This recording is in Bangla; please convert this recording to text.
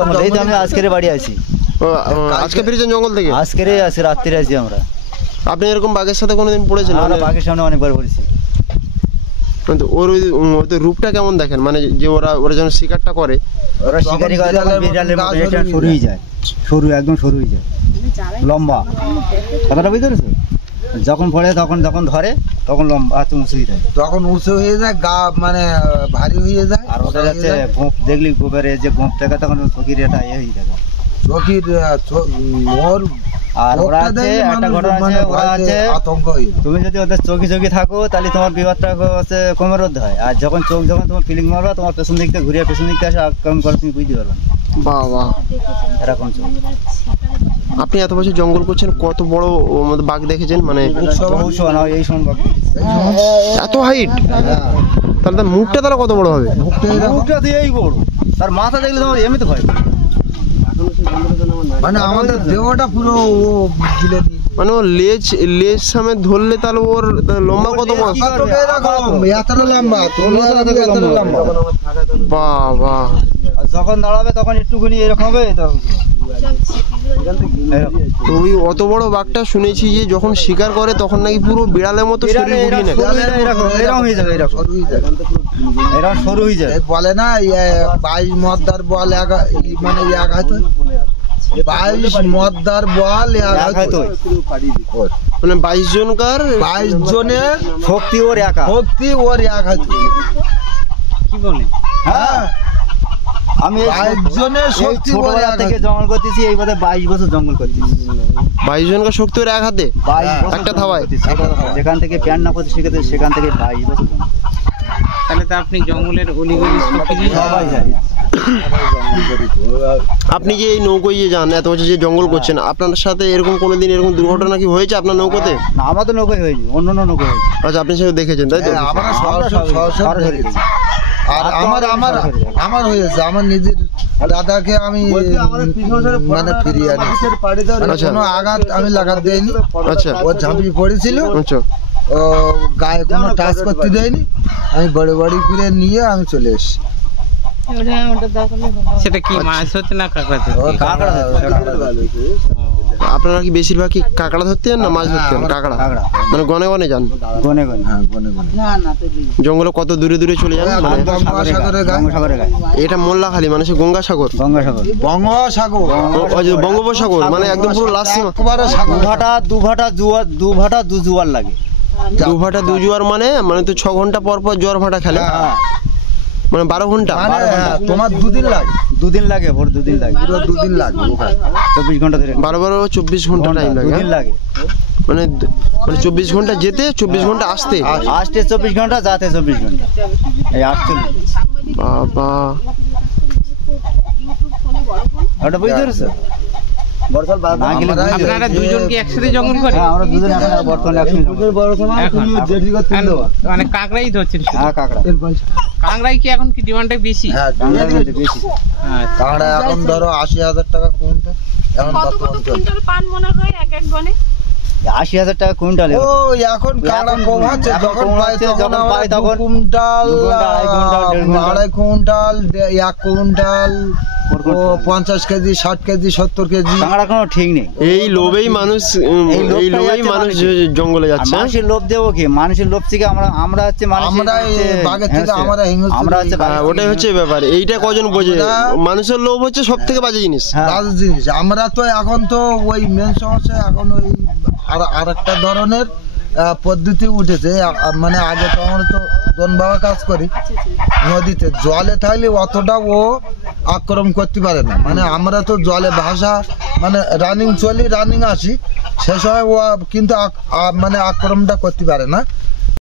আমি আজকের বাড়ি আছি। আজকে ফিরেছেন জঙ্গল থেকে? আজকেরই আছি, রাত্রিরে আছি আমরা। আপনি এরকম বাঘের সাথে কোনোদিন পড়েছেন? আমরা বাঘের সামনে অনেকবার পড়েছি। কিন্তু ওর ওদের রূপটা কেমন দেখেন, মানে যে ওরা যখন শিকারটা করে, ওরা শিকারি করে তখন বিড়ালের মতো এটা শুরু হয়ে যায়, শুরু একদম শুরু হয়ে যায়, লম্বা। কথাটা বুঝতে পেরেছো? যখন পড়ে তখন যখন ধরে তখন লম্বা উঁচু হয়ে যায়, তখন উঁচু হয়ে যায়, গা মানে ভারী হয়ে যায়। আর ওদের হচ্ছে গোঁপ, দেখলি গোপের যে গোঁপ থেকে তখন চকির এটা ইয়ে হয়ে যায়, চকির মোর। আর ওরা আছে একটা ঘটনা আছে, ওরা আছে আতঙ্ক হয়ে যায়। তুমি যদি ওদের চোখে চোখে থাকো তাহলে তোমার বিপদটা হচ্ছে কমের রোধ হয়। আর যখন যখন তোমার ফিলিং মারবা, তোমার পেছন দিক থেকে ঘুরিয়ে পেছন দিক থেকে আসে আক্রমণ করে, তুমি বুঝতে পারবে না। বাবা, এরকম চোখ। আপনি এত বছর জঙ্গল করছেন, কত বড় বাঘ দেখেছেন? মানে এই সময় বাঘ এত হাইট, তাহলে তার মুখটা তাহলে কত বড় হবে? মুখটা দিয়েই বড়, তার মাথা দেখলে তোমার এমনিতে ভয়। মানে আমাদের দেহটা পুরো ও গিলে দিয়ে, মানে ও লেজ সামনে ধরলে তাহলে ওর লম্বা কত? এতটা লম্বা, এতটা লম্বা। বাবা, যখন দাঁড়াবে তখন একটুখানি এরকম হবে। ওই অত বড় বাঘটা শুনেছি যে যখন শিকার করে তখন নাকি পুরো বিড়ালের মতো শরীর গুটিয়ে নেয়। এরকম হয়ে যাবে, এরকম সরু হয়ে যায়। বলে না 22 মদ্দার বল মানে এক হাতে, 22 মদ্দার বল এক হাতে। মানে 22 জনকার 22 জনের শক্তি ওর একা, শক্তি ওর এক হাতে। কি বলে? হ্যাঁ, আমি 22 জনের শক্তি ছোটবেলা থেকে জঙ্গল করতেছি, এই বোধহয় 22 বছর জঙ্গল করতেছি। 22 জনকার শক্তি ওর এক হাতে, একটা থাবায়। যেখান থেকে প্যান না করতে শিখেছে সেখান থেকে 22 বছর। তাহলে তো আপনি জঙ্গলের অলিগলি সবাই যায়। আপনি যে এই নৌকোয় যে যান, এত বছর যে জঙ্গল করছেন, আপনার সাথে এরকম কোনোদিন এরকম দুর্ঘটনা কি হয়েছে আপনার নৌকোতে? না, আমাদের নৌকোয় হয়নি, অন্য নৌকো হয়েছে। আচ্ছা, আপনি সেটা দেখেছেন তাই তো? আর আমার হয়েছে, আমার নিজের দাদাকে আমি মানে ফিরিয়ে আনিছি। কোনো আঘাত আমি লাগাত দেয়নি। আচ্ছা, ও ঝাঁপিয়ে পড়েছিল, আচ্ছা, ও গায়ে কোনো টাচ করতে দেয়নি, আমি বড় বড়ি করে নিয়ে আমি চলে এসেছি। সেটা কি মাছ হচ্ছে না কাঁকড়া ধরতে? আপনারা কি বেশিরভাগ কি কাঁকড়া ধরতেন না মাছ ধরতেন? কাঁকড়া। মানে গনে গনে যান? গনে গনে, হ্যাঁ গনে গনে। জঙ্গলে কত দূরে দূরে চলে যান? মানে গঙ্গাসাগরের গায়ে। এটা মোল্লাখালী, মানে সে গঙ্গাসাগর, গঙ্গাসাগর, বঙ্গোপসাগর, মানে একদম পুরো লাস্ট সীমা। দু ভাটা দু জোয়ার লাগে। দু ভাটা দু জোয়ার মানে তো 6 ঘন্টা পর পর জোয়ার ভাটা খেলে, মানে 12 ঘন্টা। তোমার 2 দিন লাগে, 2 দিন লাগে, ভোর 2 দিন লাগে, পুরো 2 দিন লাগে, 24 ঘন্টা ধরে। 12-24 ঘন্টা টাইম লাগে, 2 দিন লাগে। মানে 24 ঘন্টা যেতে, 24 ঘন্টা আসতে। 24 ঘন্টা, যাতে 24 ঘন্টা, এই 48। বাবা, ওটা বুঝতে পেরেছো? আপনারা দুজন কি একসাথে জঙ্গল করেন? আমরা দুজন বর্তমানে একসাথে। মানে কাঁকড়াই ধরছেন? হ্যাঁ, কাঁকড়া। কাঁকড়াই কি এখন কি ডিমান্ডটা বেশি? হ্যাঁ, বেশি। কাঁকড়া এখন ধরো 80,000 টাকা কুইন্টাল। এখন বর্তমান কুইন্টাল পান মনে হয় এক এক গনে 80,000 টাকা কুইন্টাল। ও এখন কাঁকড়া কম হচ্ছে, যখন পাই তখন 2 quintal, 2.5 quintal, 1 quintal, 50 KG, 60 KG, 70 KG. কাঁকড়া কোনো ঠিক নেই। এই লোভেই মানুষ জঙ্গলে যাচ্ছে। মানুষের লোভ দেবো কি? মানুষের লোভ থেকে আমরা হচ্ছে বাঘের থেকে আমরা হচ্ছে, ওটাই হচ্ছে ব্যাপার। এইটা কজন বোঝে? মানুষের লোভ হচ্ছে সব থেকে বাজে জিনিস। বাজে জিনিস। আমরা তো এখন তো ওই মেন সমস্যা, এখন ওই আর একটা ধরনের পদ্ধতি উঠেছে। মানে আগে তো আমরা তো দনবাবা কাজ করি নদীতে, জলে থাকলে অতটা ও আক্রমণ করতে পারে না। মানে আমরা তো জলে ভাষা, মানে রানিং চলি, রানিং আসি, সে সময় ও কিন্তু মানে আক্রমণটা করতে পারে না।